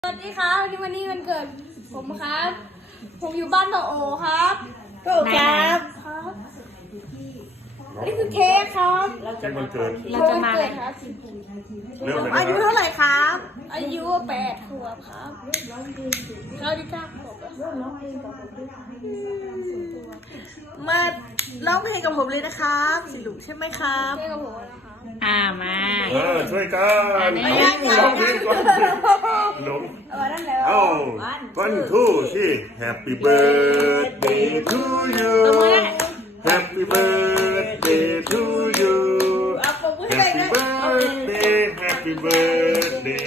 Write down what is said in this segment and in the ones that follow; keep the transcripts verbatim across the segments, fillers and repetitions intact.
สวัสดีครับวันนี้วันนี้วันเกิดผมครับ ผมอยู่บ้านต่อโอครับต่อโอครับครับนี่คือเค้กครับเค้กวันเกิดเราจะมาครับเรื่องอะไรอายุนะเท่าไหร่ครับ อายุแปดขวบครับเขาที่เก้าขวบมาร้องเพลงกับผมเลยนะครับสิลูกใช่ไหมครับเค้กกับผมนะครับอ่ามาเออช่วยกันเอาร้องเพลงก่อนหลงเออนั่นแล้วเอ้าวันทูที่ Happy birthday to you Happy birthday to you เอาผมพูดให้ Happy ได้ birthday Happy birthday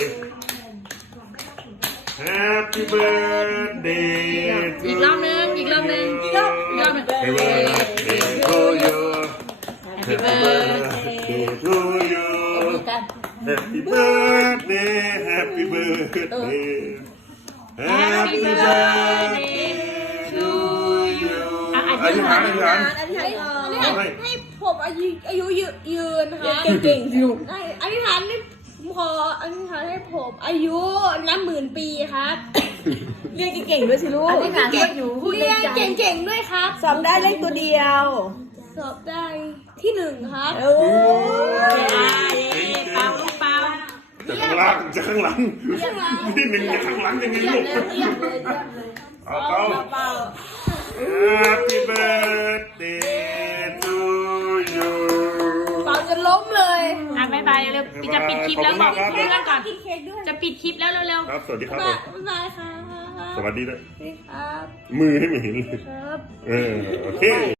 Happy birthday to อีกรอบนึงอีกรอบนึงอีกรอบอีกรอบนึง Happy birthday to you Happy birthday to you Happy birthday Happy birthday Happy birthday to you อธิษฐานอธิษฐานอธิษฐานเอาให้ให้ผมอายุอายุยืนยืนนะคะเก่งๆสิลูกอธิษฐานให้พออธิษฐานให้ผมอายุนับหมื่นปีครับเรียนเก่งๆด้วยสิลูกเก่งเรียนเก่งๆด้วยครับสอบได้เลขตัวเดียวสอบได้ที่หนึ่งครับโอ้ยเปล่าลูกเปล่าจากข้างล่างจากข้างหลังที่หนึ่งจากข้างหลังยังไงลูกเอาเปล่า Happy birthday to you เปล่าจะล้มเลยอ่ะบายบายเร็วๆจะปิดคลิปแล้วบอกเพื่อนก่อนกินเค้กด้วยจะปิดคลิปแล้วเร็วๆครับสวัสดีครับบ๊ายบายครับสวัสดีนะสวัสดีครับมือให้ไม่เห็นเลยครับเออโอเค